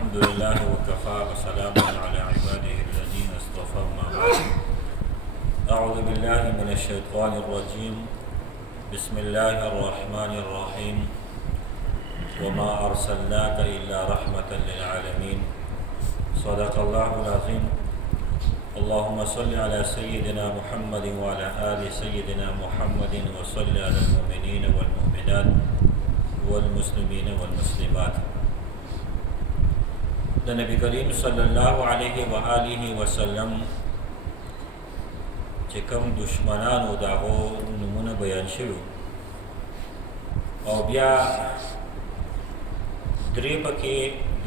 الحمد لله وكفى وسلام على عباده الذين اصطفى ما بعد. أعوذ بالله من الشيطان الرجيم. بسم الله الرحمن الرحيم. وما أرسلناك إلا رحمة للعالمين. صدق الله العظيم. اللهم صل على سيدنا محمد وعلى آل سيدنا محمد وصل على المؤمنين والمؤمنات والمسلمين والمسلمات. د نبی کریم صلی الله علیه و آله وسلم چې کوم دشمنانو داغو نمونه بیان شوي او بیا درې پکې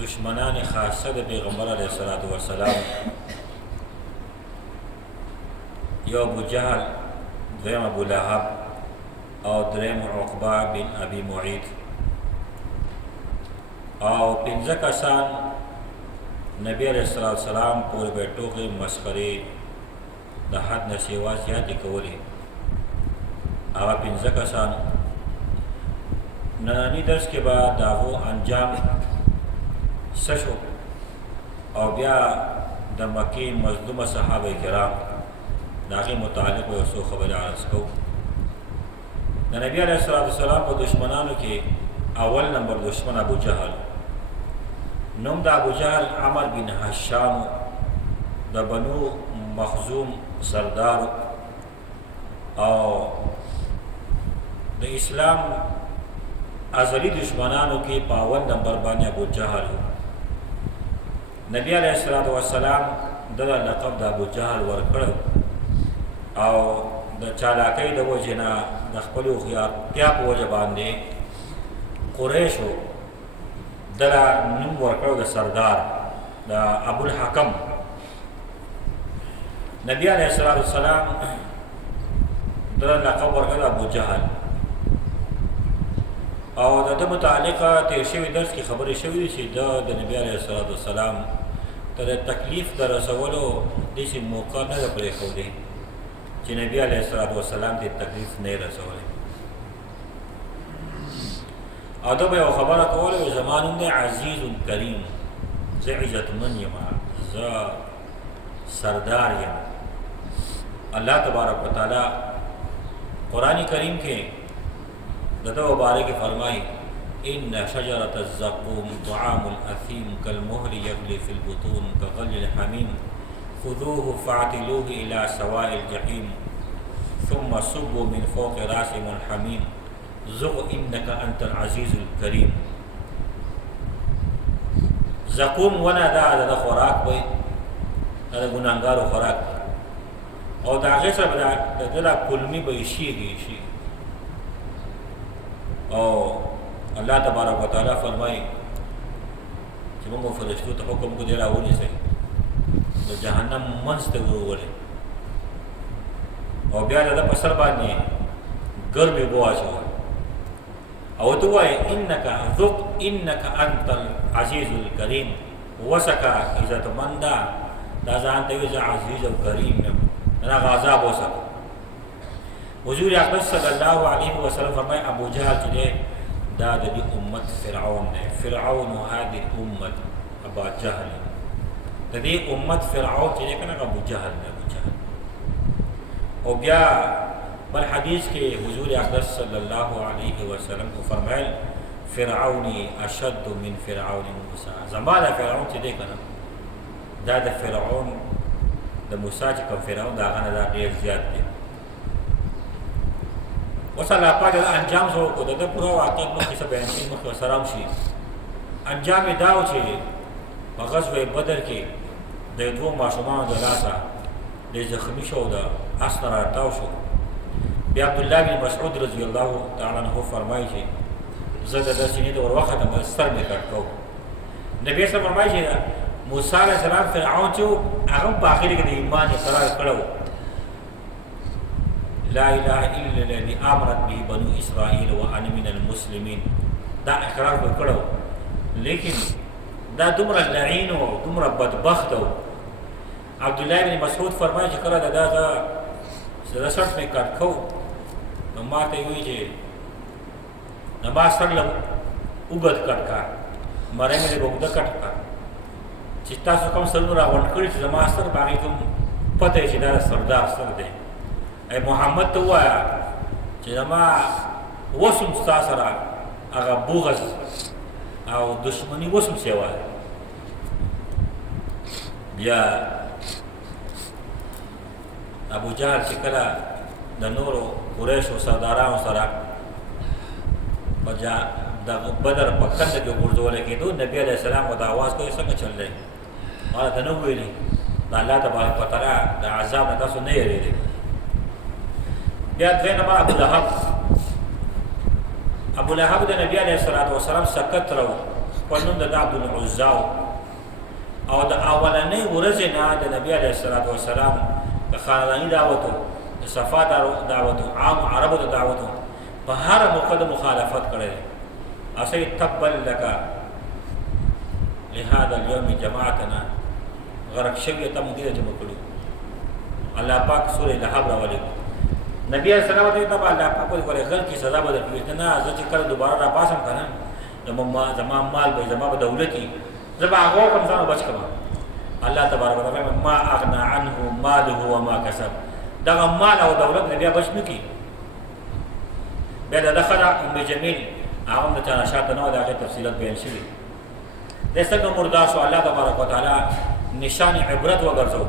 دشمنان خاصه د پیغمبر علیه الصلاة والسلام، یو ابو جهل، دویم ابو لهب او دریم عقبه بن ابي معيط او پنځه کسان نبی علیہ السلام پورې به ټوکې مسخرې د حد نه سیوا زیاتې کولې. هغه پنځه کسان ننني درس کې به د هغو انجام څه شو او بیا د مکې مظلومه صحابه کرام د هغې متعلق یو څو خبرې عرض کوو. د نبی علیه السلام په دشمنانو کې اول نمبر دشمن ابو جهل. نوم د ابو جهل عمر بن هشام د بنو مخزوم سردار او د اسلام ازلی دشمنانو کې په اول نمبر باندې ابو جهل. نبی علیه السلام دغه لقب د ابو جهل ورکړ او د چالاکۍ د وجې نه د خپلې هوښیارتیا په وجه باندې قریشو دله نوم ورکړو د سردار د ابوالحکم. نبی علیه السلام دله لقب ورکړ ابو جهل او د ده متعلقه تیر شوي درس کې خبرې شوي دي چې د نبی علیه السلام ته د تکلیف د رسولو داسې موقع نه ده پرېښودې چې نبی علیه السلام ته تکلیف نه یې رسولی. او ده به یو خبره کوله چې زما نوم دی عزیز کریم، زه عزتمن یم، زه سردار یم. الله تبارک وتعالی قرآن کریم کې د ده مبارک فرمایي ان شجرة الزقوم طعام الاثیم كالمهل یغلی فی البطون كغلی الحمیم خذوه فاعتلوه الى سواء الجحیم ثم صبوا من فوق راسهم الحمیم ذق انك انت العزیز الکریم. زقوم ونه دا د خوراک وی، دا د ګناهګارو خوراک او د هغې سره به د ده دا کلمې به ایشېږي او الله تبارک وتعالی فرمایي چې موږ فرشتو ته حکم کو دی راونیسئ، د جهنم منځ ته وروولئ او بیا د ده په سر باندې ګرمې اوبه واچوئ او ته ووایې ذق انک انت العزیز الکریم. وسکه عزتمنده دا ځان ته وایي زه عزیز او کریم یم، د هغه عذاب وسکه. حضور اقدس صلی الله علیه وسلم فرمایي ابو جهل چې دی دا د دې امت فرعون دی. فرعون هذه الامت ابا جهل، د دې امت فرعون چې دی که نه ابو جهل دی. ابو جهل او بیا بل حدیث کې حضور اقدس صلی الله علیه وسلم کو فرمایل فرعونی اشد من فرعون موسی. زما د فرعون چې دی که نه دا د فرعون د موسی چې کوم فرعون د هغه نه دا ډېر زیات دی. اوس الله پاک د انجام څه وکړو، د ده پوره واقعیت مخکې څه بیان کړي، مخکې ورسره هم شي. انجام یې دا و چې په غزوه بدر کې د دوو ماشومانو د لاسه دی زخمي شو، د اس نه راتاو شو. بیا عبدالله بن مسعود رضی الله تعالی عنه فرمایي چې زه د ده سینې ته ور وختم، سر مې کټ کړ. نبي صلی الله فرمایي چې موسی علیه السلام فرعون چې و هغه هم په آخر کې د ایمان اقرار کړی و. لا اله الا الذي آمنت به بنو اسرائیل وانا من المسلمین، دا اقرار به کړی و، لیکن دا دومره لعین و دومره بدبخت و. عبدالله بن مسعود فرمایي چې کله د ده زه سټ مې کټ کو نو ما ته یې وایي چې نو ما سر له اوږد کټ کا، مرۍ مې لږ اوږده کټ کا چې تاسو کوم سرونه راغونډ کړي چې زما سر باندې کوم پته یې چې دا سردار سر دی ای محمد ته ووایه چې زما وسم ستا سره هغه بغض او دشمني وسم سیوا بیا ابو جهل چې کله د نورو قریشو سردارانو سره د بدر په کنده کې ګرځول کېدو نبی علیه السلام ورته اواز کوي څنګه چل دی ما ته نه ویلي د الله تبارک وتعالی د عذاب نه تاسو نه یېرېږئ بیا دویم نمبر ابو لهب د نبی علیه السلام سکت رو خپل نوم د عبد العزا او د اولنۍ ورځې نه د نبی علیه السلام د خانداني دعوتو د صفا دعوتو عام عربو د دعوتو په هر موقع د مخالفت کړی دی اسی تبا لک لهذا اليوم جماعتنا غرق شوی ته مونږ دې جمع کړو الله پاک سورې لهب راولي نبی علیہ السلام ته ته الله پاک ورې غل کی سزا بدل کړي نه زه چې کله دوباره را پاسم کنه زما مال به زما په دولتي زما هغه کوم ځان بچ کړم الله تبارک وتعالى ما اغنى عنه ماله وما كسب دا مال او دولت بیا بچ نه کی بیا دخل ام جمیل هغه د چا شاته نو دا تفصیلات بیان شوي د څنګه مردار شو الله تبارک وتعالى نشان عبرت وګرځو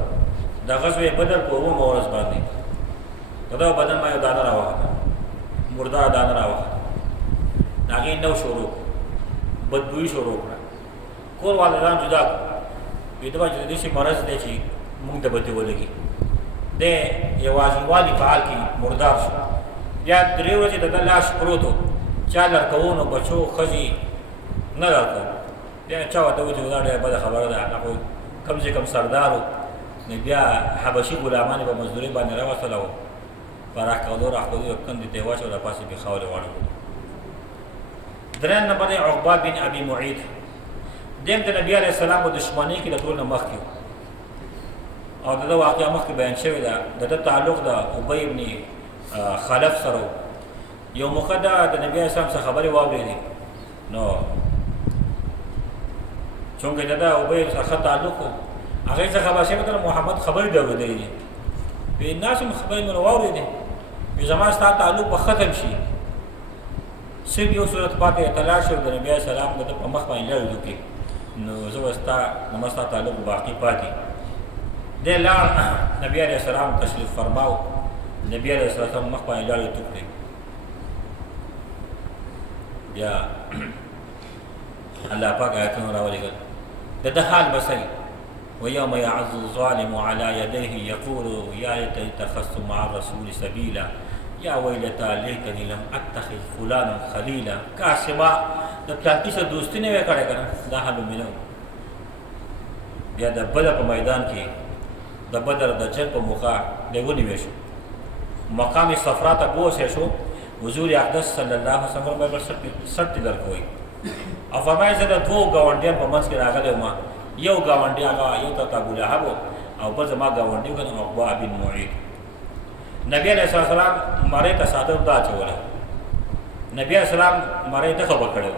د غزوه بدر په اومه ورځ باندې دا بدن ما یو دانه راوخته مردار دانه راوخته هغې نو شروع بدبویي شروع کړه کور والدان جدا وي دبا چې د دې شي مرض دی چې موږ ته بدې ولګي دی یوازیوالي په حال کې مردار شو بیا درې ورځې د ده لاش پروت و چا لړکوونو بچو ښځې نه لړکو بیا چا ورته وویل چې دا ډېره بده خبره ده هغه کم سے کم سردار و نو بیا حبشي غلامان یې په مزدورۍ باندې راوستله وو په راښکدو یو کندې ته یې واچو راپاسې پې خاورې واړولو درېیم نمبر دی عقبه بن ابي معیط دیم د نبي علیه السلام په دشمنۍ کې د ټول نه مخکې او د ده واقعه مخکې بیان شوې ده د ده تعلق د ابی ابن خلف سره یو موقع ده د نبي علیه السلام څخه خبرې واورېدې نو چونکې د ده ابی سره ښه تعلق و هغې څخه به شوې ده محمد خبرې دې اورېدلې دي وی ناس هم خبرې مې واورېدې وی زما ستا تعلق به ختم شي صرف یو صورت پاتې اطلاع شو د نبي علیه السلام د ده په مخ باندې لړ وکړي نو زه به ستا تعلق باقي پاتې دی لاړ نبي علیه السلام تشریف فرماو نبي علیه السلام مخ باندې لاړې تو کړې بیا الله پاک آیتونه راولېږل د ده حال به صحیح ويوم يعض الظالم على يديه يقول يا ليتني اتخذت مع الرسول سبيلا یا ویلتا لیتنی لم اتخذ فلانا خلیلا کاش ما د پلانکی سره دوستی نه وی کړی کنه دا حال مې بیا د بدر په میدان کې د بدر د جنگ په موقع دی ونیوی شو مقام صفرا ته بوسه شو حضور اقدس صلی الله علیه وسلم به سټ درکوي او فرمایي چې د دوه گاونډیان په منځ کې راغلی ما یو گاونډی هغه یو ته ابو لهب او بل زما گاونډي کنه عقبه بن معیط نبی علیہ السلام مړی ته صادق دا اچوله نبی علیہ السلام مړی ته خبر کړی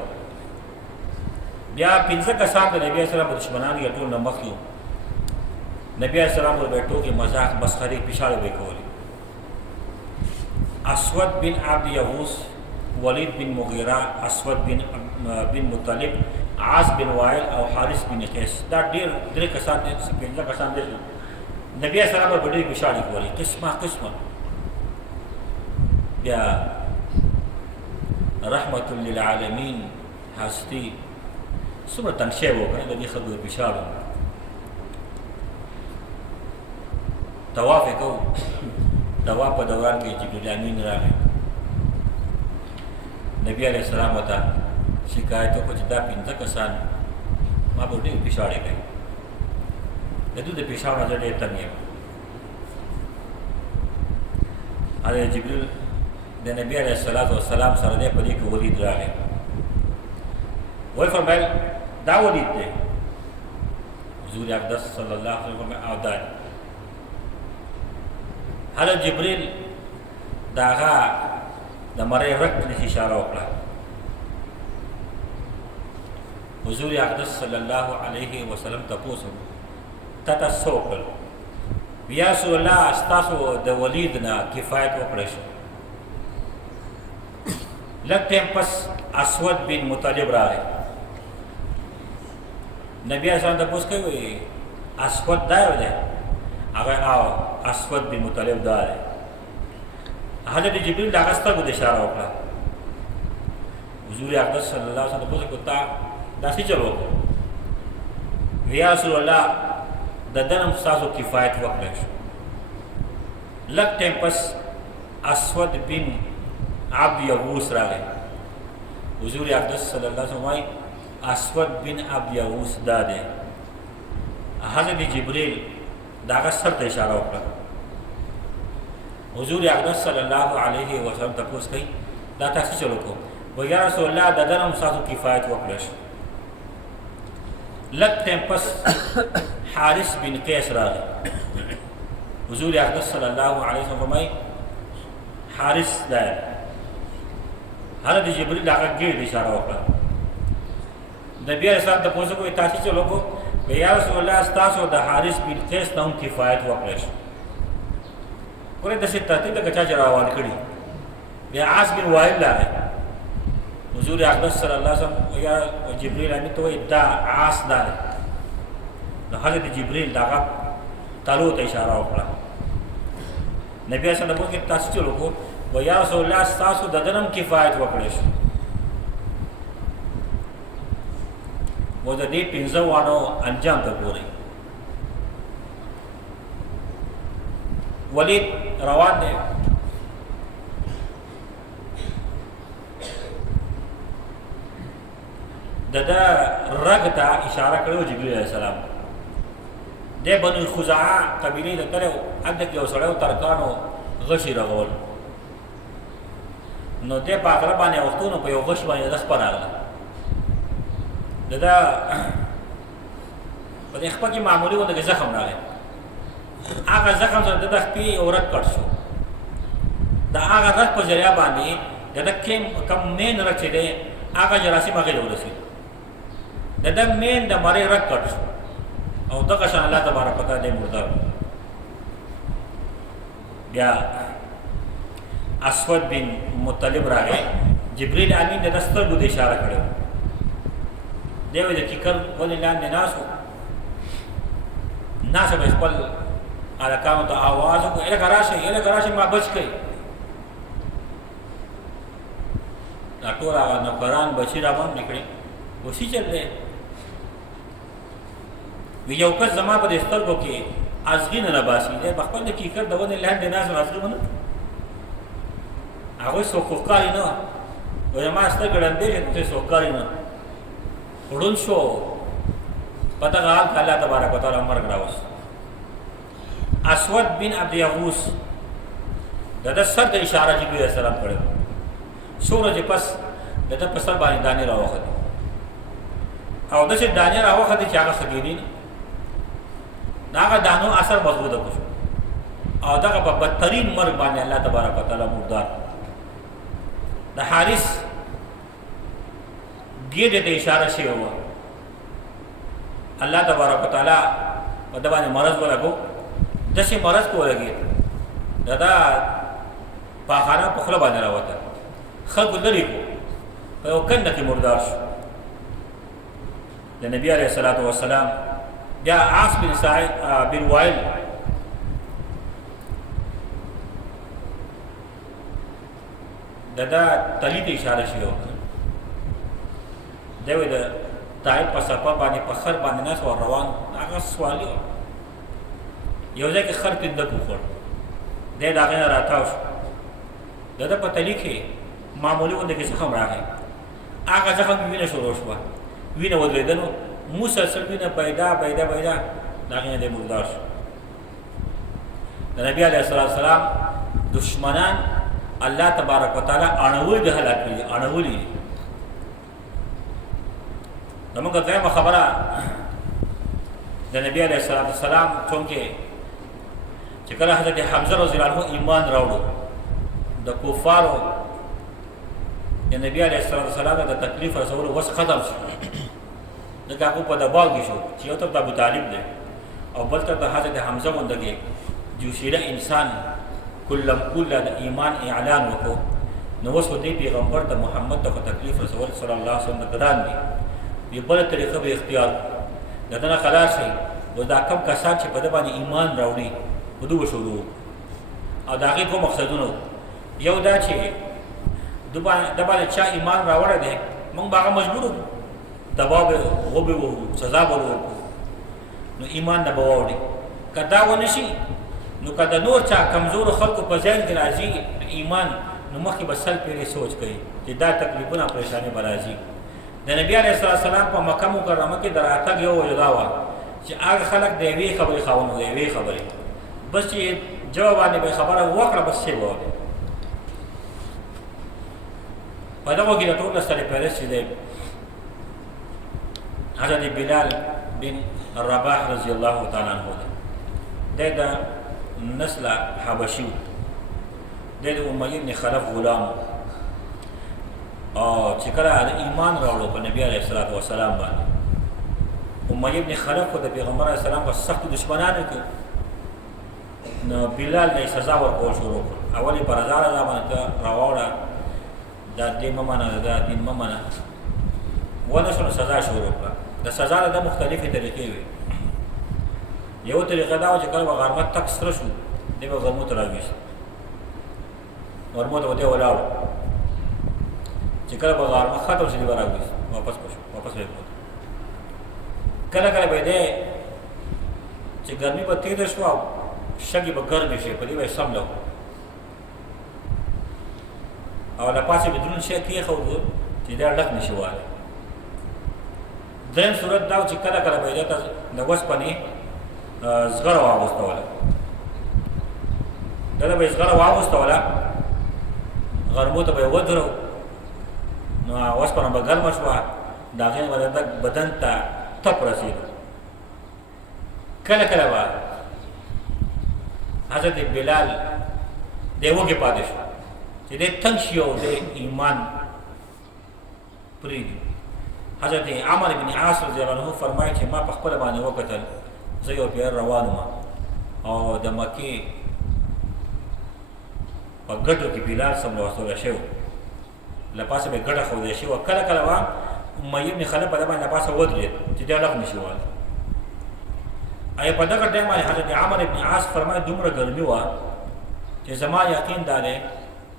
بیا پنځه کسان د نبی علیہ السلام په دشمنانو یې ټول نه مخ یو نبی علیہ السلام ورته ټوکې مذاق مسخرې پیشاړې به کولې اسود بن عبد یغوث ولید بن مغیره اسود بن مطلب عاص بن وائل او حارث بن قیس دا ډېر درې کسان دي پنځه کسان دي نبی علیہ السلام ورته ډېرې پیشاړې کولې قسمه بیا رحمت للعالمین هستی څومره تنګ شوی و که نه د دې خلکو د پیشاړو طواف یې کوو طواف په دوران کې جبریل امین راغی نبی علیه السلام ورته شکایت وکړو چې دا پنځه کسان ما به ډېرې پیشاړې کوي د دوی د پیشاړو نه زه ډېر تنګ یم حضرت جبریل د نبی علیه السلام سره دی په دې کې ولید راغی وی فرمایل دا ولید دی حضور اقدس صلی الله علیه وسلم او دا حضرت جبریل د هغه د مرۍ رګ ته اشاره وکړه حضور اقدس صلی الله علیه وسلم تاسو ته سوکل بیا رسول الله استاسو د ولید نه کفایت وکړی شو. لږ ټیم پس اسود بن مطلب راغی. نبی اسلام تاسو کوي اسود دا دی؟ هغه اسود بن مطلب دا دی. حضرت جبريل دا سترګو د اشاره وکړه. حضور اقدس صلی الله علیه وسلم تاسو کو تا داسې چلو یا رسول الله د دنم تاسو کفایت وکړی شو. لږ ټیم پس اسود بن عبد یغوس راغی. حضور اقدس صلی الله علیه وسلم وايي اسود بن عبد یغوس دا دی. حضرت جبريل دا سر ته اشاره وکړه. حضور اقدس صلی الله علیه وسلم تاسو کوي دا تاسو چلو کو و یا رسول الله د دنم تاسو کفایت وکړی شو. لږ ټیم پس حارث بن قیس راغی. حضور اقدس صلی الله علیه وسلم فرمایي حارث دا حضرت جبريل هغه ګیر اشاره وکړه. نبی علیہ السلام ته پوښتنه کوي تاسو چې لوګو یا رسول الله تاسو د حارث بن قیس نوم کفایت وکړی شو. ګوره د څه ترتیب د کچا روان کړي. بیا عاص بن وائل راغی. حضور اقدس صلی الله علیه وسلم یا جبريل امین ته وایي دا عاص دا دی. نو حضرت جبريل دغه تالو ته اشاره وکړه. نبی علیہ السلام ته تاسو چې لوګو و یا رسول الله تاسو د دنم کفایت وکړی شو. و د دې پنځه وانو انجام ته ګورئ. ولید روان دی. د رګ ته اشاره کړو جبريل علیه السلام. د بنو خزاعه قبیله د کړو اته کې وسړو ترکانو غشي رغول. نو د پاکره باندې وختونو په یو غش باندې د خبر راغله. دا په دې خپل کې معمولی ونه زخم راغی. هغه زخم سره د خپې اورت کټ شو. دا هغه رات په ذریعہ باندې د کم مین رچې دی هغه جراثیم هغه ورسېد. د مین د مری رات کټ شو او دغه شان الله تبارک وتعالى مردار. بیا اسود بن مطلب راغی. جبريل امین د سترګو د اشاره کړو. دیو د کیکر ولې لاندې ناسو به خپل الکانو ته आवाज وکړي اله ګراشه ما بچ کړي. دا ټول هغه نوکران بچی را باندې کړي وسی چل دی. وی یو کس زما په سترګو کې ازغین نه باسي دی خپل د کیکر د ولې لاندې ناسو ازغین نه هغه سوکوکاری نه وای ما ستګړندې ته سوکاری نه وړون شو. پتہ غال الله تبارک وتعالى مرګ راوس. اسود بن عبد یغوس د سر د اشاره جبريل علیہ السلام کړو. سورج پس د پسر باندې دانه راوخه او د چې دانه راوخه چې هغه خګینی داغه دانو اثر مضبوط کو او دغه په بدترین مرګ باندې الله تبارک وتعالى مردار. د حارث ګیډه د اشاره شی و. الله تبارک وتعالى په دبانې مرض ورغو د شي مرض کولږي دا پاخانه په خپل باندې راوته خلق لري کو په یو کنده کې مردار شو. د نبی عليه الصلاه والسلام بیا عاص بن سعید بن وائل دا تلیت اشاره شی و. دوی د طائف په سفر باندې په خر باندې ناس ور روان هغه سوالي یو ځکه خر کې د کوخر د داغه راتاو شو. د په تلیکه معمولی ونده کې څه راغی. هغه ځکه وینه شروع شو. وینه ودرېدنو مسلسل وینه پیدا داغه د مردار شو. د نبی علیه الصلاه والسلام دشمنان الله تبارک وتعالى اړول د هلاک کړي اړولي. نمونږ ته خبره د نبی علیه الصلاه والسلام څنګه چې کله حضرت حمزه رضی الله عنه ایمان راوړو د کفارو د نبی علیه الصلاه والسلام د تکلیف رسول وس ختم شو. ځکه هغه په دباو کې شو چې یو طرف د ابوطالب دی او بل طرف د حضرت حمزه غونډه کې جوشیله انسان کلم کله د ایمان اعلان وکړو نو اوس خو دې پیغمبر د محمد ته تکلیف رسول صلی الله علیه وسلم ګران دي یو بله طریقه به اختیار د دنه خلاص شي و دا کم کسان چې په ده باندې ایمان راوړي په دوه شروع او د هغې دوه مقصدونه یو دا چې د باندې چا ایمان راوړی دی موږ به هغه مجبور وکړو دباو به وبې وهو سزا به ورکړو نو ایمان نه به واوړي که دا ونه شي نو که د نور چا کمزورو خلکو په ذهن کې راځي ایمان نو مخکې به سل پیرې سوچ کوي چې دا تکلیفونه پریشانۍ به راځي د نبي علیه السلام په مکه مکرمه کې د راتګ یو وجه دا وه چې هغه خلک د یوې خبرې خاوند د یوې خبرې بس چې جواب باندې به خبره وکړه بس چې به په دغو کې د ټول سره پرست چې دی حضرت بلال بن رباح رضی الله تعالی عنه دی د نسل حبشي و دی د امیه بن خلف غلام او چې کله د ایمان راوړو په نبي علیه السلام باندې امیه بن خلف خو د پیغمبر علیه السلام په سختو دشمنانو کې نو بلال نه سزا ورکول شروع کړ اول یې پر هزار باندې ته راوړه دا دین مه منه دا دین مه منه ونه شو نو سزا شروع کړه د سزا د مختلفې طریقې وي یو طریقه دا وه چې کله به غرمه تک سره شو دی به غرمو ته راویست غرمو ته به دی ولاړو چې کله به غرمه ختم شي دی به راویست واپس به یې کله کله به دی چې ګرمي به تېره شوه او شګې به ګرمې شي په دې به یې سملو او له پاسه به دروند شی کېښودو چې دا ډک نه شي والی درېیم صورت دا و چې کله کله به یې دې ته د اوسپنې زغره واغوستوله دله به یې زغره واغوستوله غرمو ته به یې ودرو نو اوسپنه به ګرمه شوه د هغې نه به د بدن ته تپ رسېدو کله کله به حضرت بلال دی وږی پاتې شو چې دی تنګ شي او د ایمان پرېږدي حضرت عمر بن عاص رضی الله عنه فرمایي چې ما په خپله باندې وکتل زه یو پیر روان وم او د مکې په ګټو کې بلال څملوستلی شوی له پاسه به ګټه ښودی شوې کله کله به امیه بن خلف په ده باندې له پاسه ودرېد چې دی ډک نه شي والی ایا په دغه ټایم باندې حضرت عمر بن عاص فرمایي دومره ګرمي وه چې زما یقین دا دی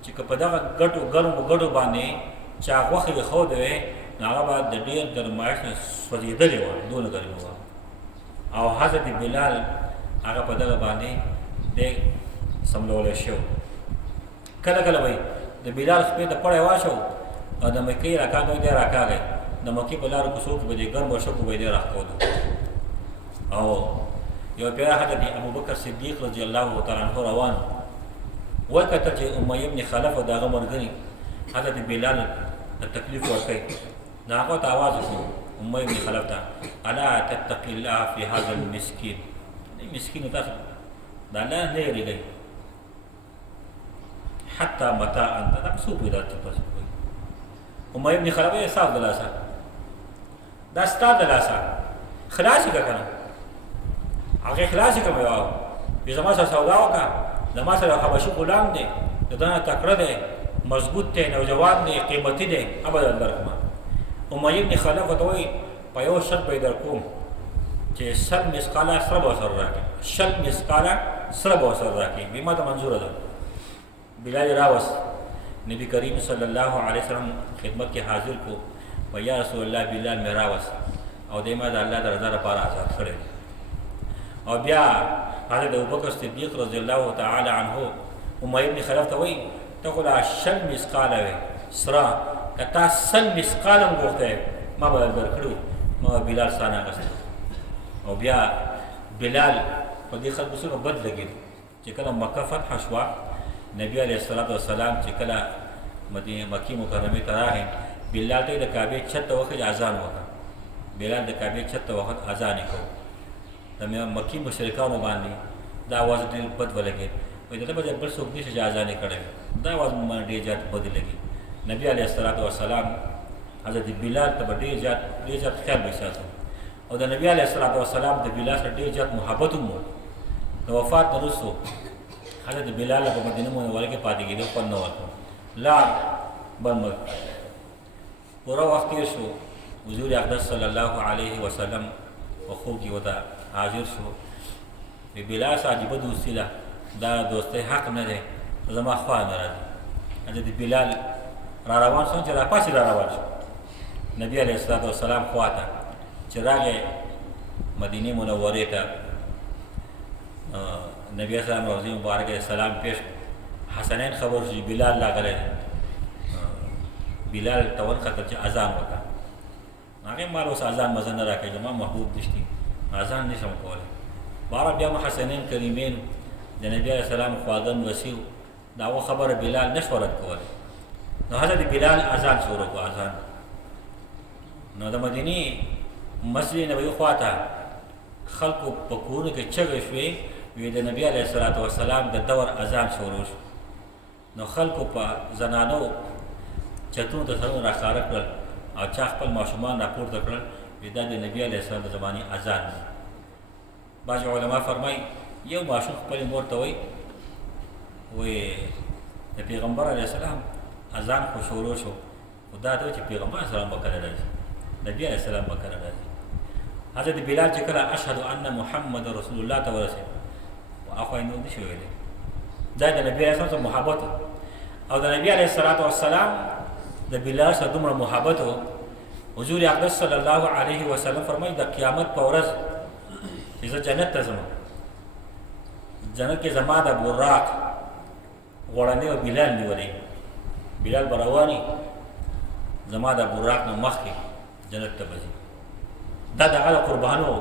چې که په دغه ګرمو ګټو باندې چا غوښې ایښودی وی نو هغه به د ډېر ګرمایش نه سوځېدلې وه دونه ګرمي وه او حضرت بلال هغه په دغه باندې دی سملولی شو کله کله به د بلال خپې ته پړی واچو او د مکې راکاږی دی راکاږی د مکې په لارو کوڅو کې به د ګرمو شګو به یې دی راښکولو او یو پیره حضرت ابوبکر صدیق رضی الله تعالی عنه روان وکتل چې امیه بن خلف او د هغه ملګري حضرت بلال ته تکلیف ورکوي نو هغه ته آواز وکړو امیه بن خلف ته الا تتقي الله في هذا المسکین دې مسکین تاسو د الله نه یېرېږئ حتی متى انت دا څو پیدا تاسو کوئ امیه بن خلف یې صاحب د لاسه دا ستا د لاسه خلاص یې که که نه هغې خلاص یې کړم یو زما سره سودا وکړه زما سره حبشي غلام دی د دنه تکړه دی مضبوط دی نوجوان دی قیمتي دی ابدا درکړم امیه بن خلف ورته وایي په یو شرط به یې درکوم چې 100 مسقاله سره به ورسره راکړي 100 مسقاله سره به ورسره راکړي بیا ما ته منظوره ده بلال راوست نبی کریم صلی الله علیه وسلم خدمت کې حاضر کو و یا رسول الله بلال مې راوست او دی ما د الله د رضا لپاره آزاد کړی او بیا حضرت ابوبکر صدیق رضی الله تعالی عنه امیه بن خلف ته وایي ته خو لا 100 مسقاله وې سره که تا 100 مسقاله هم غوښتی ما به درکړی ما به بلال ستا نه اخیستی او بیا بلال په دې خلکو سره بد لګېد چې کله مکه فتح شوه نبی علیه السلام چې کله مکې مکرمې ته راغی بلال ته یې د کعبې چت ته وخت اذان وکړه بلال د کعبې چت ته وخت اذان یې کوو د مکې مشرکانو باندې دا اواز ډېر بد ولګېد وایي دلته به بل څوک نشته چې اذان یې کړی وي دا اواز مو باندې ډېر زیات بد لګي نبي علیه السلام حضرت بلال ته به ډېر زیات خیال به ساتو او د نبی علیه الصلاۃ والسلام د بلال سره ډېر زیات محبت هم و. د وفات نه وروستو حضرت بلال په مدینه منوره کې پاتې کېدو خوند نه ورکړ، لاړ بل ملک. پوره وخت تېر شو، حضور اقدس صلی الله علیه وسلم په خوب کې ورته حاضر شو. وی بلال څه عجیبه دوستي ده، دا دوستۍ حق نه دی، زما خوا نه راځي. حضرت بلال را روان شو چې راپاسې را روان شو نبی علیه الصلاۃ والسلام خوا ته چې راغی مدینې منورې ته. نبی اسلام روضې مبارکه سلام پیش حسنین خبر شو بلال راغلی. بلال ته ورکتل چې اذان وکړه. هغې مال اوس اذان مزه نه راکوي، زما محبوب نشتي، اذان نشم کولی. بهر بیا مو حسنین کریمین د نبی علیه السلام خواږه وسیو، د هغو خبره بلال نشو رد کولی. نو حضرت بلال اذان شروع کړو. اذان نو د مدینې مسجد نبوي خوا ته خلکو په کورونو کې چغې شوې، وی د نبی علیه الصلاۃ والسلام د دور اذان شروع شو. نو خلکو په زنانو چتونو ته سرونه راښکاره کړل او چا خپل ماشومان راپورته کړل، وی دا د نبی علیه السلام د زمانې اذان دی. بعض علما فرمایي یو ماشوم خپلې مور ته وایي د پیغمبر علیه السلام اذان خو شروع شو، خو دا ته وایي چې پیغمبر علیه السلام به کله راځي، نبی علیه السلام به کله راځي. حضرت بلال چې کله اشهد ان محمد رسول الله ته ورسېد، هغه نو نشي ویلی، دا د نبی علیه السلام سره محبت او د نبی علیه الصلاۃ والسلام د بلال سره دومره محبت و. حضور اقدس صلی الله علیه وسلم فرمایي د قیامت په ورځ چې زه جنت ته ځم، جنت کې زما د براق غوړندې و بلال نیولی، بلال به رواني زما د براق نه مخکې جنت ته به ځي. دا د هغه د قربانو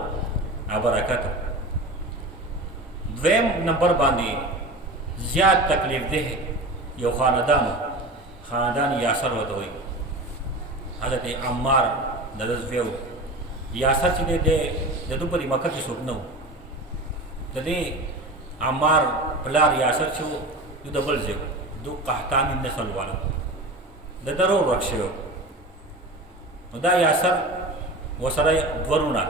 او برکت. دویم نمبر باندې زیات تکلیف ده یو خاندان یاسر ورته وایي. حضرت عمار د ده زوی و. یاسر چې دی د ده په دې مکه کې څوک نه و. د دې عمار پلار یاسر چې و دو د بل ځای و، دو قحطاني نسل والا د ده رور ورک شوی و. نو دا یاسر ورسره دوه وروڼه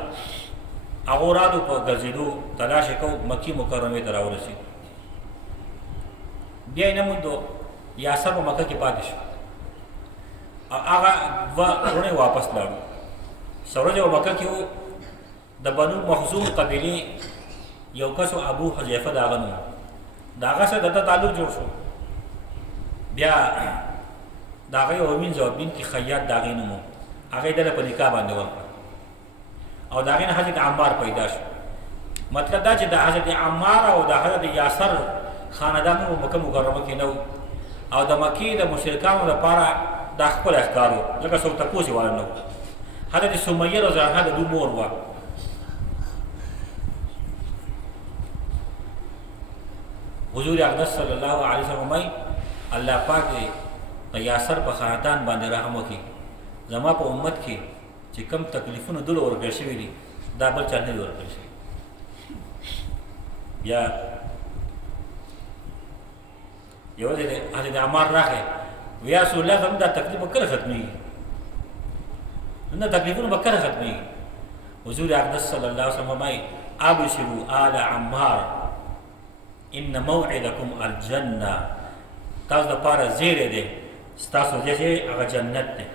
هغو رالو په ګرځېدو تلاش یې کوو مکې مکرمې ته راورسېدو. بیا یې نه موندو، یاسر په مکه کې پاتې شو او هغه دوه وروڼه یې واپس لاړو. څه ورځې په مکه کې و، د بنو مخزوم قبیلې یو کس و ابو حذیفه د هغه نوم، د هغه سره د ده تعلق جوړ شو. بیا د هغه یو وینځه وه بنت خیاط د هغې نوم و، هغه یې دله په نکاح باندې ورکړه او د هغې نه حضرت عمار پیدا شو. مطلب دا چې د حضرت عمار او د حضرت یاسر خاندان په مکه مکرمه کې نه و او د مکې د مشرکانو لپاره دا ښکلی ښکار و، ځکه څوک تپوس یې والا نه و. حضرت سمیه رضی الله عنها د دوی مور وه. حضور اقدس صلی الله علیه وسلم وایي الله پاک دې د یاسر په خاندان باندې رحم وکړي، زما په امت کې چې کم تکلیفونه دلو ورکړل شوي دي دا بل چا نه دي ورکړل شوي. بیا یو ځای حضرت عمار راغی، وی یا رسول الله زموږ دا تکلیف به کله ختمېږي، دا تکلیفونه به کله ختمېږي. حضور اقدس صلی الله علیه وسلم وایي ابشروا آل عمار ان موعدکم الجنه، تاسو دپاره زیری دی، ستاسو ځای چې هغه جنت دی.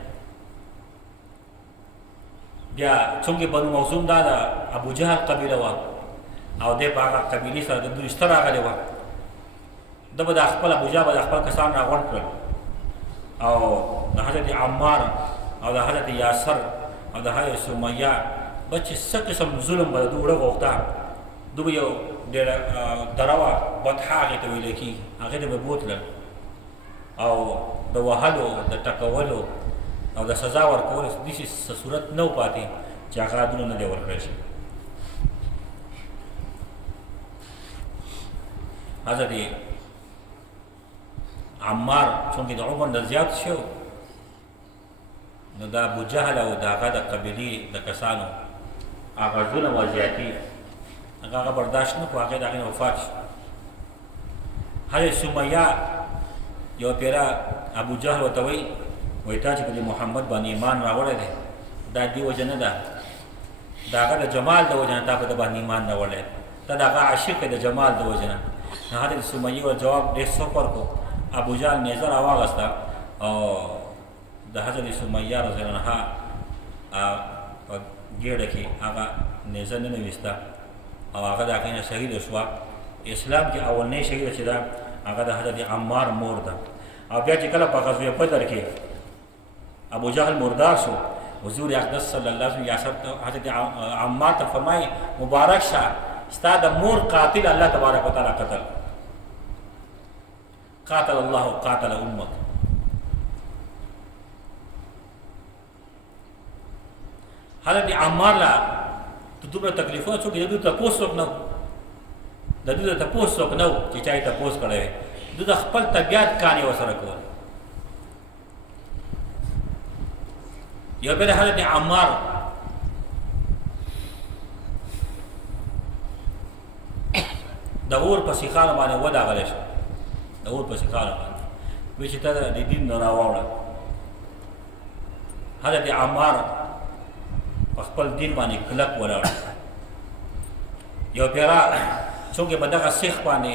بیا څومره بنو مخزوم دا د ابو جهل قبیله وه او دی په هغه قبیلې سره د دوی رشته راغلې وه. ده به د خپل ابو جهل به د خپل کسان راغونډ کړل او د حضرت عمار او د حضرت یاسر او د حضرت سمیه به چې څه قسم ظلم به د دوی وړه غوښته، دوی به یو ډېره دره وه بطحه هغې ته ویلی کېږي، هغې ته به بوتلل او د وهلو د ټکولو او د سزا ورکولو داسې څه صورت نه و پاتې چې هغه عدلونه نه دی ورکړی شي. حضرت عمار چونکې د عمر نه زیات شو، نو د ابو جهل او د هغه د قبیلې د کسانو هغه ظلم او زیاتي هغه برداشت نه کړو، هغې د هغې نه وفات شو. حضرت سمیه یو پیره ابو جهل ورته وایي تا چې په محمد باندې ایمان راوړی دی دا دې وجه نه ده د هغه د جمال د وجه نه تا په ده باندې ایمان راوړی ته د هغه عاشق د جمال د وجه نه. نو حضرت سمیه ورته جواب ډېر سخت ورکړو. ابوجهل نیزه راواغسته او د حضرت سمیه رضی الله عنها په ګېډه کې هغه نیزه ننویسته او هغه د هغې نه شهیده شوه. اسلام کې اولنۍ شهیده چې ده هغه د حضرت عمار مور ده. او بیا چې کله په غزوه بدر کې ابوجهل مردار شو، حضور اقدس صلی الله علیه وسلم حضرت عمار ته فرمایي مبارک شه ستا د مور قاتل الله تبارک وتعالی قتل، قاتل الله قاتل امک. حضرت عمار لا دومره تکلیفونه څوک د دوی تپوس څوک نه و، د دوی د تپوس څوک نه و چې چا یې تپوس کړی وی. دوی د خپل طبیعت کانې ورسره کول. یو بل حضرت عمار د اور په سیخانو باندې وداغلی شو، د اور په سیخانو باندې وایي چې ته د دین نه راواوړه. حضرت عمار په خپل دین باندې کلک ولاړ. یو پیرا څوک په دغه سیخ باندې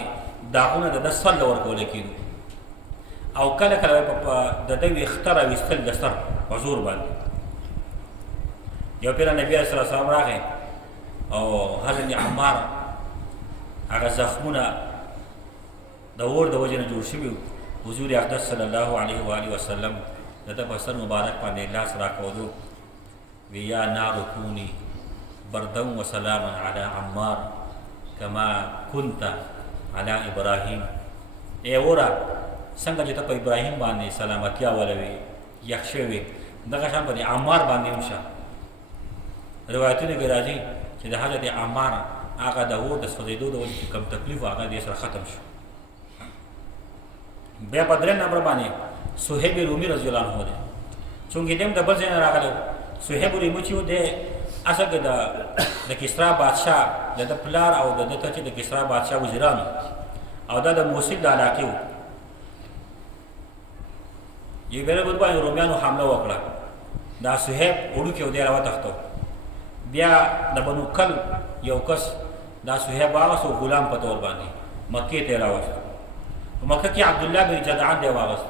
داغونه د ده سر له ورکولی کېدو او کله کله د ده ویښته راویستل د سر په زور باندې. یو پیره نبی علیه صلی الله علیه وسلم راغی او حضرت عمار هغه زخمونه د اور د وجې نه جوړ شوي وو. حضور اقدس صلی الله علیه و آله وسلم د ده په سر مبارک باندې لاس راکودو وی یا نار کونی بردا و سلاما علی عمار کما کنت علی ابراهیم. ای اوره څنګه چې ته په ابراهیم باندې سلامتیا ولوي یخ شوې دغه شان په دې عمار باندې هم شه. روایتونه کې راځي چې د حضرت عمار هغه د اور د سوځېدو د وجې چې کوم تکلیف هغه دې سره ختم شو. بیا په درېم نمبر باندې صهیب رومي رضی الله عنه دی. چونکې دیم د بل ځای نه راغلی و. صهیب رومي چې و دی اصل کې د کسرا بادشاه د ده پلار او د ده ته چې د کسرا بادشاه وزیران او دا د موصل د علاقې و. یو بېله بل باندې رومیانو حمله وکړه. دا صهیب وړوکی و دی راوتښتو. بیا د بنو کل یو کس دا صهیب واغست غلام په طور باندې مکې ته یې راوست. په مکه کې عبدالله بن جدعان دی واغست.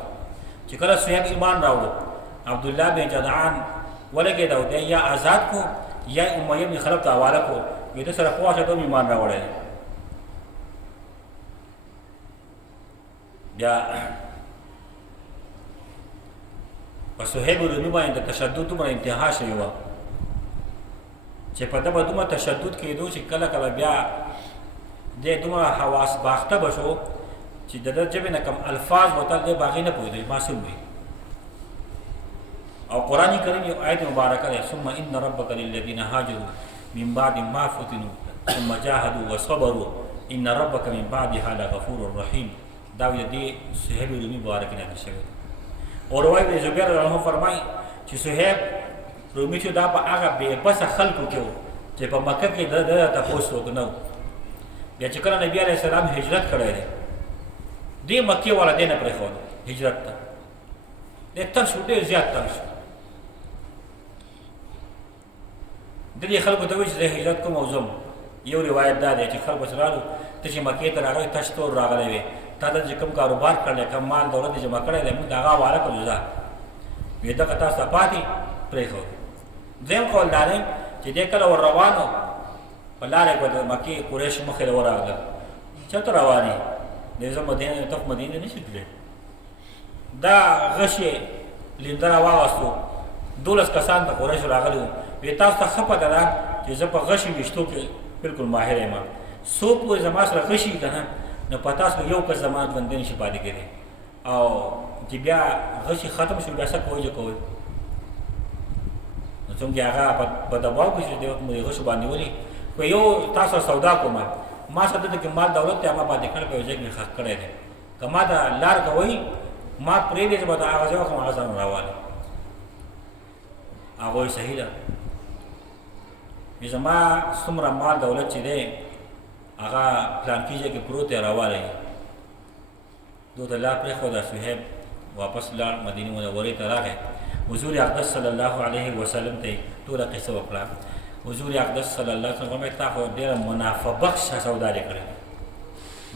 چې کله صهیب ایمان راوړو عبدالله بن جدعان ولګېده او دی یا آزاد کو یا امیه بن خلف ته حواله کو. وی ده سره پوه شه ته هم ایمان راوړی دی. بیا په صهیب رومي باندې د تشدد دومره انتها شوې وه چې په ده به دومره تشدد کېدو چې کله کله بیا دی دومره حواس باخته به شو چې د ده ژبې نه کوم الفاظ وتل دی به هغې نه پوهېدی معصوم وي. او قرآن کریم یو آیت مبارکه دی ثم ان ربک للذین هاجروا من بعد ما فتنوا ثم جاهدوا وصبروا ان ربک من بعدها لغفور رحیم. دا د دې صهیب رومي مبارکې نقل شوی دی. او روایت د زبیر رضی الله عنه فرمایي چې صهیب رومي چې دا په هغه بېبسه خلکو کې و چې په مکه کې د ده تپوس څوک نه و. بیا چې کله نبي علیه السلام هجرت کړی دی دې مکې والا دی نه پرېښودو هجرت ته. دی تنګ شو، ډېر زیات تنګ شو. د دې خلکو ته وایي چې زه هجرت کوم او ځم. یو روایت دا دی چې خلکو چې رالو ته چې مکې ته راغلی تش تور راغلی وې تا دلته چې کوم کاروبار کړی کوم مال دولت یې جمع کړی دی موږ د هغه حواله کړو ځه وی دغه تاسو ته پاتې پرېښود. دویم قول دا دی چې دی کله ور روان و په لاره کې به د مکې قریش مخې له ورغله. چېرته روان یې؟ دی زه مدینه ته خو مدینه نه شي تللی. دا غش یې لینده راواغستو 12 کسان د قریشو راغلي وو. وی تاسو ته ښه پته ده چې زه په غشي ویشتو کې بلکل ماهر یم. څو پورې زما سره غشي که نه نو په تاسو یو کس زما ژوندی نشي پاتې کېدی. او چې بیا غشي ختم شو بیا څه کوئ چې کوئ. نو چونکې هغه په دباو کې چې دی وخت مو د غشو باندې ولي خو یو تاسو سودا کومه ما سره دلته کې مال دولت دی ما باندې کړی په یو ځای کې مې ښخ کړی دی که ما ته لار کوئ ما پرېږدی چې به د هغه ځای وخت هغه ځان راوالي. هغه وایي صحیح ده. زما څومره مال دولت چې دی هغه پلانکي ځای کې پروت دی راوالی. دو ته لار پرېښوده. صهیب واپس لاړ مدینې منورې ته راغی. حضور اقدس صلی الله علیه وسلم ته یې ټوله قصه وکړه. حضور اقدس صلی الله علیه وسلم تا خو ډیره منافع بخش سودا لري کړې،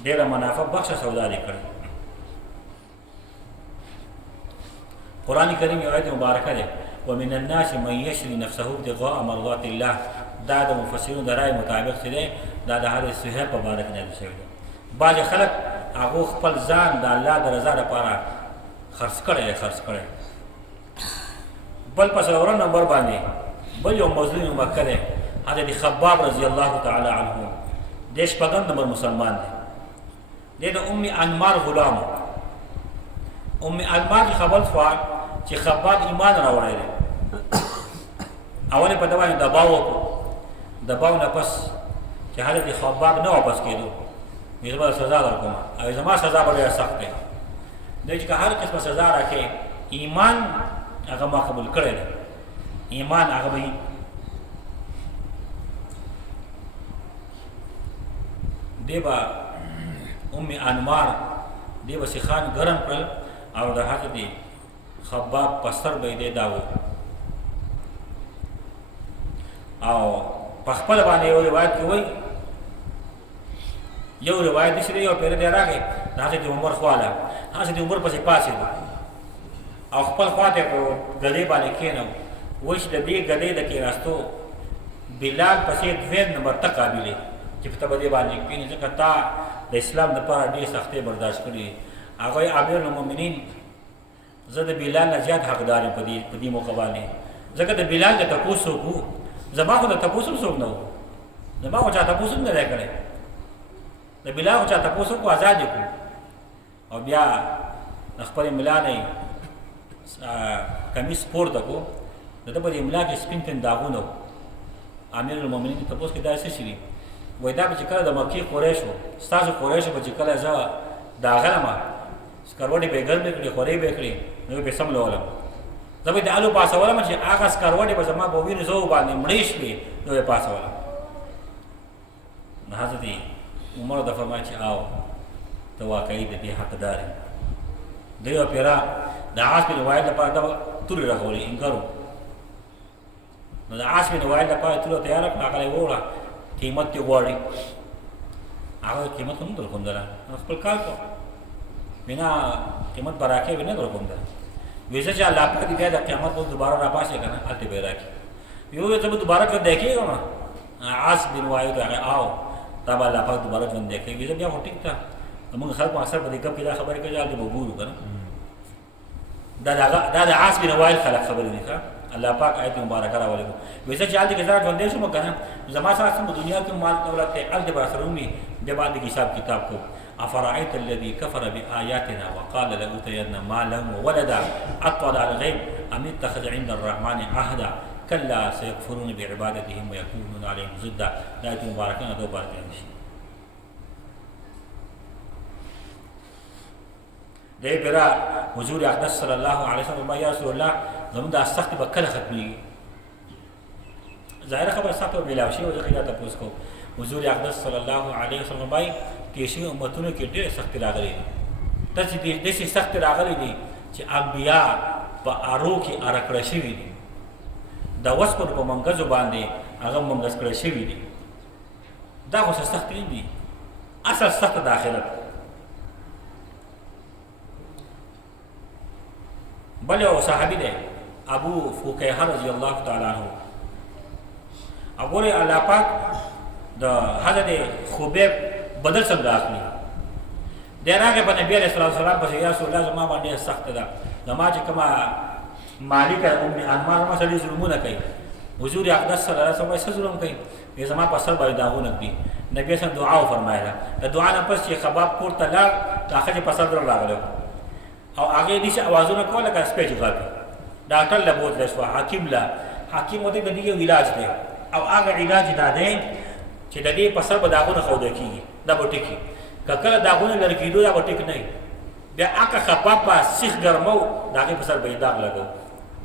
ډیره منافع بخش سودا لري کړې. قرآن کریم یو آیت مبارکه ده، ومن الناس من یشری نفسه ابتغاء مرضات الله. دا د مفسرینو د رائے مطابق چې ده دا د حدیث صحیح په باره کې نازل شوی ده. بعض خلک هغه خپل ځان د الله د رضا لپاره خرڅ کړی. بل پس اورن نمبر باندې بل یو مظلوم مکه ده، حضرت خباب رضی الله تعالی عنه دیش پغم نمبر مسلمان ده. د ام انمار غلام، ام انمار خبر فار چې خباب ایمان راوړی دی. اول په دغه دباو نه پس چې حضرت خباب نه واپس کېدو، یې سزا درکوم او زما سزا به ډېره سخت ده. دوی چې هر قسمه سزا راکړي، ایمان هغه ما قبول کړی دی، ایمان هغه به دی به ام انمار دی به سیخان ګرم کړل او د حضرت خباب په سر به یې داو او په خپل باندې یو روایت کې وایي، یو روایت دې یو پیر دی راغی د حضرت عمر خواله، حضرت عمر پسې پاسېدو او خپل خواته په ګدۍ باندې کېنو. وایي چې د دې ګدۍ د کېناستو بلال پسې دویم نمبر ته قابلې چې په ته به دې باندې کېنې، ځکه تا د اسلام دپاره ډېرې سختۍ برداشت کړي. هغه امیر المؤمنین زه د بلال نه زیات حقدار یم په دې موقع باندې، ځکه د بلال د تپوس څوک وو، زما خو د تپوس هم څوک نه وو، زما خو چا تپوس هم نه دی کړی. د بلال خو چا تپوس وکړو، ازاد یې کړو او بیا د خپلې ملا نه یې کمیس پورته کړو، د ده په دې ملا کې سپین سپین داغونه وو. امیر المؤمنین تپوس کې دا څه شوي؟ وایي دا به چې کله د مکې قریش وو، ستاسو قریشو به چې کله زه داغلم سکروټې به یې ګرمې کړې، خورۍ به یې کړې، نو به یې سملولم، زه به یې د الو پاسولم چې هغه سکروټې به زما په وینو زه باندې مړې شوې، نو یې پاسولم. نو حضرت عمر ته فرمایي چې آو ته واقعي د دې حقدار یې. د یو پیرا د عاص بن وائل لپاره دا تورې راغولې انګارو، نو د عاص بن وائل لپاره توره تیاره کړه، هغه یې ووړه، قیمت یې غواړي. هغه قیمت هم درکوم دله، خپل کار کو بنا قیمت به راکړې وي نه درکوم دله. وایي زه چې الله پاک دې بیا د قیامت اوس دوباره راپاسې که نه هلته به یې راکړي. وایي زه به دوباره ژوندی کېږم. عاص بن وائل ته هغه آو تا به الله پاک دوباره ژوندی کوي. وایي زه بیا خو ټیک ته زمونږ خلکو اکثر په دې ګپ کې دا خبرې کوي چې هلته به ګورو که نه. دا د عاص بن وائل خلک خبرې دي ښه. الله پاک آیت مبارکه راولې کړو. وایي زه چې هلته کې زه ژوندی شوم که نه، زما سره څه په دنیا کې مال دولت دی، هلته به راسره ومي، بیا به هلته حساب کتاب کوو. افرأيت الذي كفر بآياتنا وقال لأوتين مالا وولدا أطلع الغيب أم اتخذ عند الرحمن عهدا كلا سيكفرون بعبادتهم ويكونون عليهم ضدا. آیت مبارکه نه دوباره شي. دی پیرا حضور اقدس صلی الله علیه وسلم یا رسول الله زموږ دا سخت به کله ختمیږي؟ ظاهره خبره سخت به میلاو شي. ځکه دا تپوس کوو حضور اقدس صلی الله علیه وسلم وایي تېرشوي امتونو کې ډېرې سختۍ راغلي دي، داسې داسې سختۍ راغلي دي چې انبیا په ارو کې اره کړه شوي دي، د وسپنو په منګزو باندې هغه منګز کړی شوي دي. دا خو څه سختۍ نه دي، اصل سخت د آخرت. بل یو صحابي دی ابو فکیهه رضی الله تعالی عنه. وګورئ الله پاک د حضرت خبیب بدل څنګه اخلي. دی راغی په نبي علیه الصلاة والسلام پسې یا رسول الله زما باندې سخته ده، زما چې کومه مالکه ام انمار ما سړي ظلمونه کوي. حضور اقدس صلی الله علیه وسلم څه ظلم کوي؟ وایي زما په سر باندې داغونه ږدي. نبي صلی دعا وفرمایله، د دعا نه پس چې خباب کور ته لاړ د هغه چې په سر در راغلی او هغې داسې اوازونه کول لکه سپی چې غاپي. ډاکټر له بوتلی شوه، حکیم له، حکیم ورته د دې یو علاج دی او هغه علاج دا دی چې د دې په سر به داغونه ښوده کېږي، دا به ټیکي. که کله داغونه لرې کېدو دا به ټیک نه وي. بیا هغه خباب به سیخ ګرمو د هغې په سر به یې داغ لګو.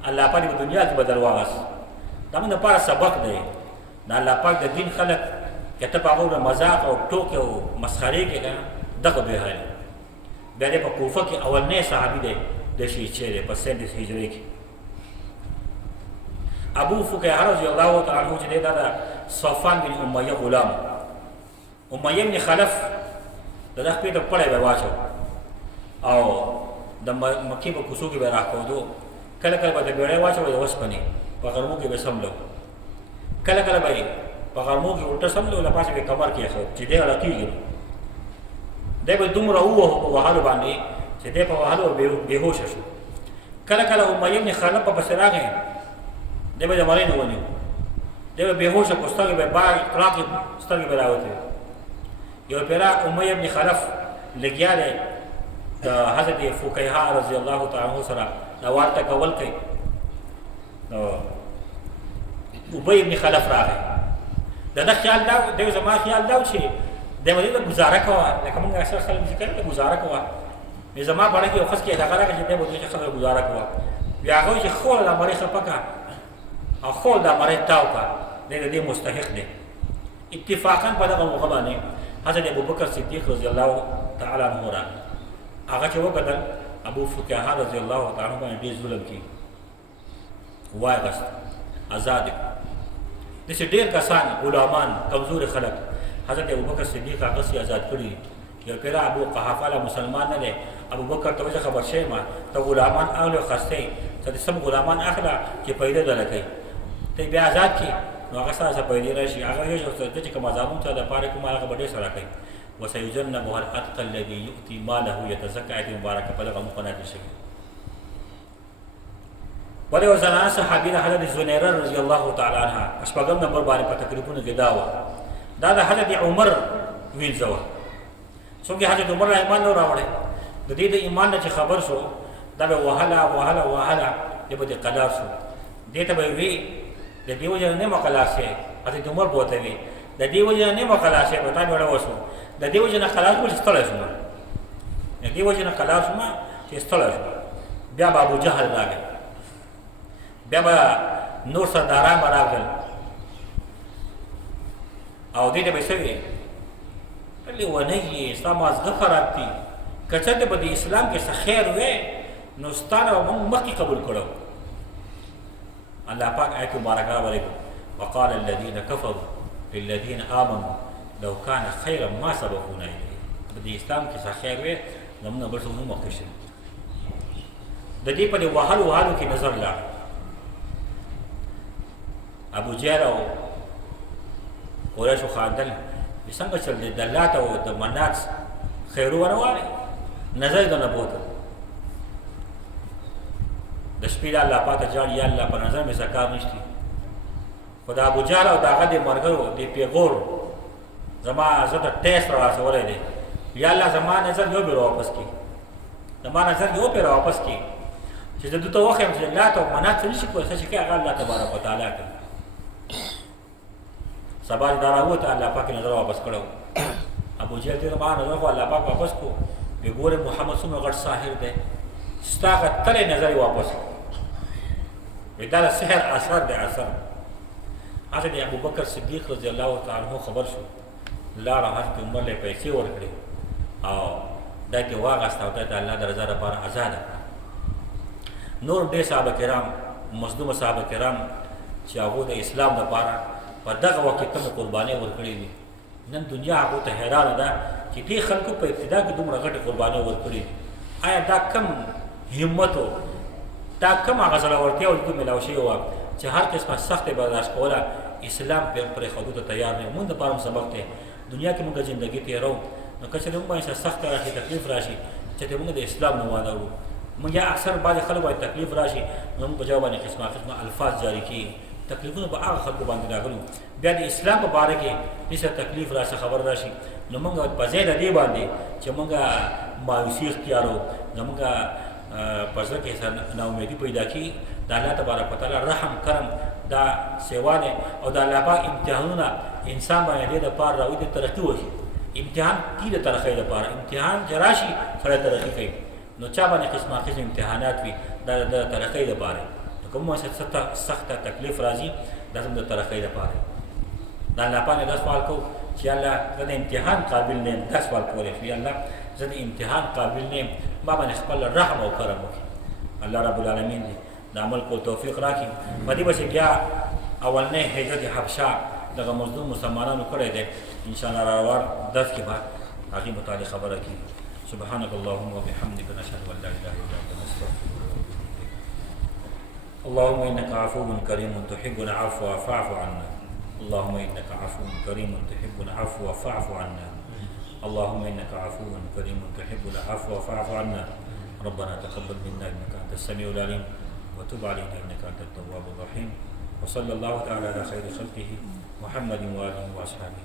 الله پاک په دنیا کې به در واغست. دا موږ دپاره سبق دی. د الله پاک د دین خلک که ته په هغو مذاق او ټوکې او مسخرې کې که نه دغه بې حالي. بیا دی په کوفه کې اولنی صحابي دی د شهید شوی دی په 37 هجري کې. ابو فقیه رضی الله تعالی عنہ چې دا صفوان بن امیہ غلام امیہ بن خلف د خپل د پړې به واچو او د مکی په کوڅو کې به راکودو کله کله به د بیړې واچو د وسپنې په غرمو کې به سملو کله کله به په غرمو کې الټه سملو لا پاسه کې کمر کې خو چې دې اړکیږي دې به دومره وو په وهلو باندې چې دې په وهلو به هوش شو کله کله امیہ بن خلف په بسراغه دې به مړې نه ونیو دې به هوش کوستګ به بار کلاک ستګ به راوته یو پیرا امیہ بن خلف لګیا دی د حضرت فقیه رضی الله تعالی عنہ سره دا ورته کول کوي نو ابی بن خلف راغی دا خیال دا د زما خیال دا چې د مدینه گزاره کوه لکه موږ اکثر خلک چې کوي گزاره کوه مې زما باندې یو خاص کې دا غره چې د مدینه خلک گزاره کوه بیا هغه چې خو دا مری خپکا او خو دا مری تاوکا دې مستحق دی اتفاقا په دغه موقع باندې حضرت ابو بکر صدیق رضی الله تعالی عنہ را هغه چې وکړل ابو فقیه رضی الله تعالی عنہ باندې ډېر ظلم کی وای غست آزاد د څه ډېر کسان غلامان کمزور خلک حضرت ابو بکر صدیق هغه سي آزاد کړی یو پیرا ابو قحافه مسلمان نه دی ابو بکر ته خبر شي ما ته غلامان اول خسته ته سم غلامان اخلا چې پیدا درکې ته بیا آزاد کی نو هغه سره پیدا راشي هغه یو څه چې کوم ځامن ته د پاره کوم هغه بډې سره کوي وسيجنبها الاتقى الذي يؤتي ماله يتزكى دې مبارکه په دغه مقنات شي ولی وزنان صحابین حضرت زنیره رضی الله تعالی عنها اشپاگم نمبر باندې په تقریبونه کې دا د حضرت عمر وینځو څنګه حضرت عمر ایمان نو راوړی د دې د ایمان نه چې خبر شو دا به وهلا دې به قلار شو دې ته به وی د دې وجه نه مقلاسه حضرت عمر بوته وی د دې وجه نه مقلاسه په تا وړو وسو د دې وجه نه خلاص ول ستړی شو د دې وجه نه خلاص ما چې ستړی شو بیا ابو جهل راغی بیا نور سرداران راغل او دې ته به سوي کله ونه اسلام ازغه خراب دي کچته په اسلام کې څه خیر وې نو ستانه مخکې قبول کړو الله پاک آیت مبارکه ورکړه وقال الذين كفروا للذين امنوا لو كان خيرا ما سبقونا اليه په اسلام کې څه خیر وې زموږ برسو نو مخکې شي د دې په وهلو کې نظر لا ابو جهل او قریش خاندل څنګه چل دي د لات او د منات خیرونه واره نظر د نبوت د شپې الله پاته جان یا الله په نظر مې زکات نشتی خدا ابو جهل او داغه د مرګرو د پیغور زما زړه ټیسټ راځولې دي یا الله زما نظر یو به واپس کی زما نظر یو به واپس کی چې د دوه وخت چې لات او منات نشي کوی څه چې الله تبارک وتعالى کوي سبا دراوت الله پاک نظر واپس کړو ابو جهل ته ما نظر خو الله پاک واپس کو به ګوره محمد صلی الله علیه وسلم غټ ساحر دی ستاغه تل نظر واپس ودار سحر اثر دی اثر حضرت ابو بکر صدیق رضی الله تعالی عنہ خبر شو لا حضرت عمر له پیسې ورکړي او دغه واغست او د الله درزه لپاره آزاد نور ډېر صحابه کرام مظلوم صحابه کرام چې هغه د اسلام لپاره په دغه وخت کې کوم قرباني ورکړي دي نن دنیا هغه ته حیران ده چې دې خلکو په ابتدا کې دومره غټه قرباني ورکړي آیا دا کم همت او دا کم هغه سره ورته او کوم ملاوي شي او چې هر قسمه سخت برداشت کوله اسلام پر خودو ته تیار نه مونږ د پاره سبق ته دنیا کې موږ ژوندۍ تیرو نو کله چې موږ باندې سخت راشي تکلیف راشي چې موږ د اسلام نه واده وو موږ اکثر بعض خلک باندې تکلیف راشي نو موږ په جواب باندې قسمه الفاظ جاری کی تکلیفونه به هغه خلکو باندې راغلو بیا د اسلام په اړه کې هیڅ تکلیف راشي خبر راشي نو موږ په ځای د دې باندې چې موږ مایوسي اختیارو نو موږ پزړه کې نو امیدي پیدا کی د الله تبارک وتعالى رحم کرم دا سیوانه او د الله پاک امتحانونه انسان باندې د پاره راوي د ترقی وشي امتحان کی د ترقی لپاره امتحان جراشي سره ترقی کوي نو چا باندې قسم امتحانات وي د ترقی لپاره کوم څه سخت تکلیف راځي د زموږ د ترقی لپاره دا الله پاک د سوال کو چې الله د امتحان قابل نه د سوال کوي چې الله زه د امتحان قابل نه ما باندې خپل رحم او کرم وکړي الله رب العالمین د عمل کو توفیق راکړي. په دې بچ بیا اولنې هجرت حبشه دغه مظلوم مسلمانانو کړی دی، ان شاء الله راوړ درس کې به هغه متعلق خبره کی. سبحانك اللهم وبحمدك نشهد ان لا اله الا انت نستغفرك ونتوب اليك. اللهم انك عفو كريم تحب العفو فاعف عنا. اللهم انك عفو كريم تحب العفو فاعف عنا. اللهم انك عفو كريم تحب العفو فاعف عنا. ربنا تقبل منا انك انت السميع العليم وتب علينا انك انت التواب الرحيم. وصلى الله تعالى على خير خلقه محمد واله واصحابه.